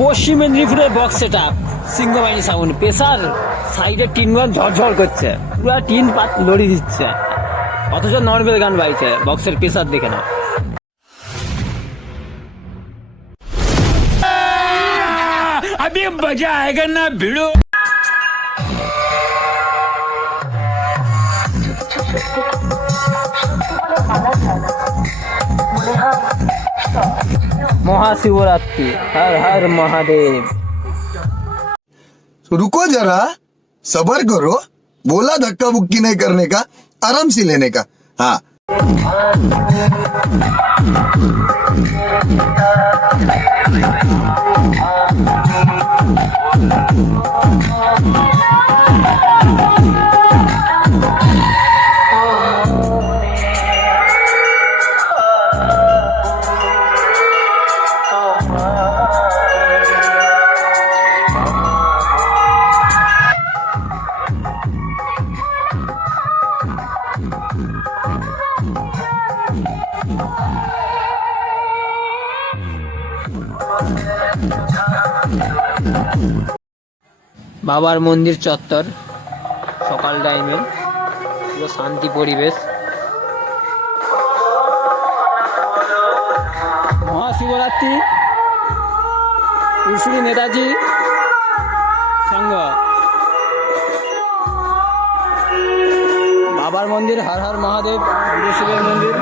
পশ্চিম মেদিনীপুরের box set up Singhabahini sound pressure সাইডে টিনগুলো ঝরঝর করছে, পুরো টিন পাত লড়ি দিচ্ছে, অথচ নর্মাল গান বাইছে। বক্সের প্রেসার দেখে না। अभी मजा आएगा ना भिड़ो। महाशिवरात्रि, हर हर महादेव। रुको जरा, सबर करो। बोला धक्का बुक्की नहीं करने का, आराम से लेने का। हाँ, বাবার মন্দির চত্বর, সকাল টাইমে পুরো শান্তি পরিবেশ। মহাশিবরাত্রি কুশলী নেতাজি সংঘ, বাবার মন্দির হর হর মহাদেব, শিবের মন্দির।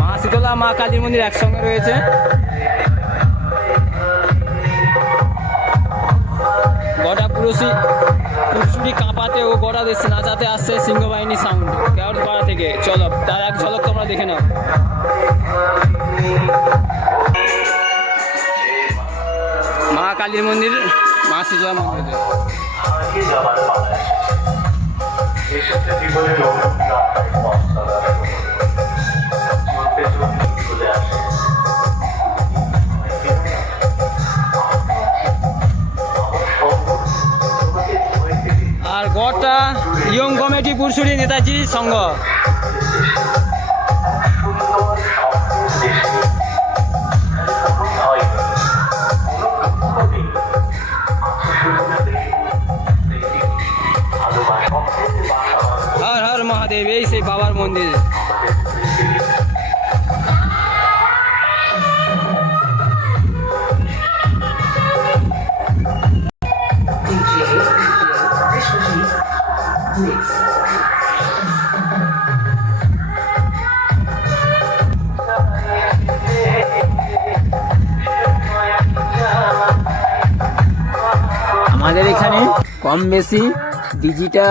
মা শীতলা, মা কালীর মন্দির একসঙ্গে রয়েছে। গোটা পুরুষি কাঁপাতে ও গোটা দেশে নাচাতে আসছে সিংহবাহিনী সাউন্ড কেওড়পাড়া থেকে। চলো তার এক ঝলক তোমরা দেখে নাও। মা কালীর মন্দির, মা শীতলা মন্দির। আর গোটা ইয়ং কমিটি পুরসুরি নেতাজি সংঘ। হর হর মহাদেব, এই সেই বাবার মন্দির। আমাদের এখানে কম বেশি ডিজিটা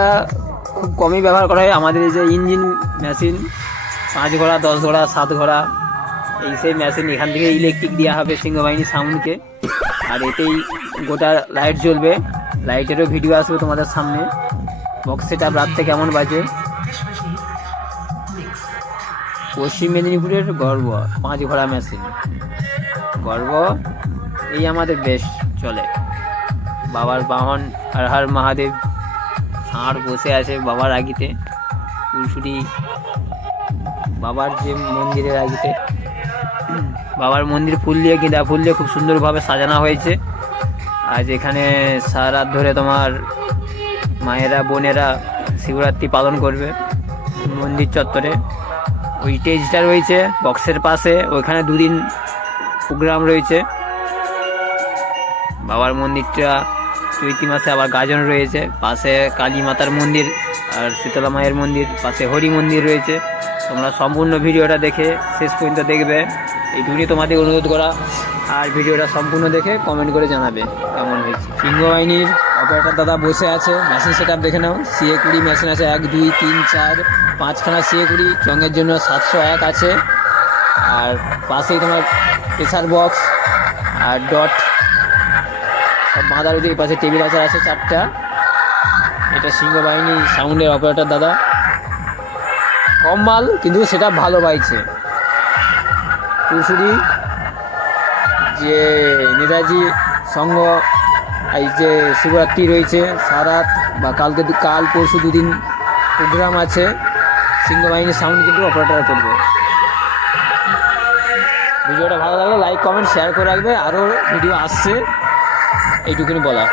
খুব কমই ব্যবহার করা হয়। আমাদের এই যে ইঞ্জিন মেশিন 5 ঘোড়া, 10 ঘোড়া, 7 ঘোড়া, এই সেই মেশিন এখান থেকে ইলেকট্রিক দেওয়া হবে সিংহবাহিনী সাউন্ডকে। আর এতেই গোটা লাইট জ্বলবে, লাইটেরও ভিডিও আসবে তোমাদের সামনে। বক্স সেট আপ রাত্রে কেমন বাজে। পশ্চিম মেদিনীপুরের গর্ব 5 ঘোড়া মেশিন, গর্ব এই আমাদের বেশ চলে। বাবার বাহন হর হর মহাদেব, ষাঁড় বসে আছে বাবার আগিতে, ফুলসুরি বাবার যে মন্দিরের আগিতে। বাবার মন্দির ফুল দিয়ে, গেঁদা ফুল দিয়ে খুব সুন্দরভাবে সাজানো হয়েছে। আজ এখানে সারা রাত ধরে তোমার মায়েরা বোনেরা শিবরাত্রি পালন করবে মন্দির চত্বরে। ওই স্টেজটা রয়েছে বক্সের পাশে, ওইখানে 2 দিন প্রোগ্রাম রয়েছে। বাবার মন্দিরটা চৈতি মাসে আবার গাজন রয়েছে, পাশে কালী মাতার মন্দির আর শীতলা মায়ের মন্দির, পাশে হরি মন্দির রয়েছে। তোমরা সম্পূর্ণ ভিডিওটা দেখে শেষ পর্যন্ত দেখবে, এইটুকুনি তোমাদের অনুরোধ করা। আর ভিডিওটা সম্পূর্ণ দেখে কমেন্ট করে জানাবে কেমন হয়েছে। সিংহবাহিনীর অপারেটর দাদা বসে আছে, মেশিন সেট আপ দেখে নাও। CA20 মেশিন আছে 1 2 3 4 5খানা CA20, জঙের জন্য 701 আছে। আর পাশেই তোমার প্রেসার বক্স আর ডট সব বাঁধা রয়েছে। এই পাশে টেবিল আছে 4টা। এটা সিংহবাহিনী সাউন্ডের অপারেটর দাদা, কম মাল কিন্তু সেটা ভালো পাইছে। পুরসুরি যে নেতাজি সংঘ, এই যে শিবরাত্রি রয়েছে সারাত বা কাল পরশু 2 দিন প্রোগ্রাম আছে। সিংহবাহিনী সাউন্ড কিন্তু অপারেটর করবে। ভিডিওটা ভালো লাগলে লাইক কমেন্ট শেয়ার করে রাখবে, আরও ভিডিও আসছে এইটুকুনি বলা।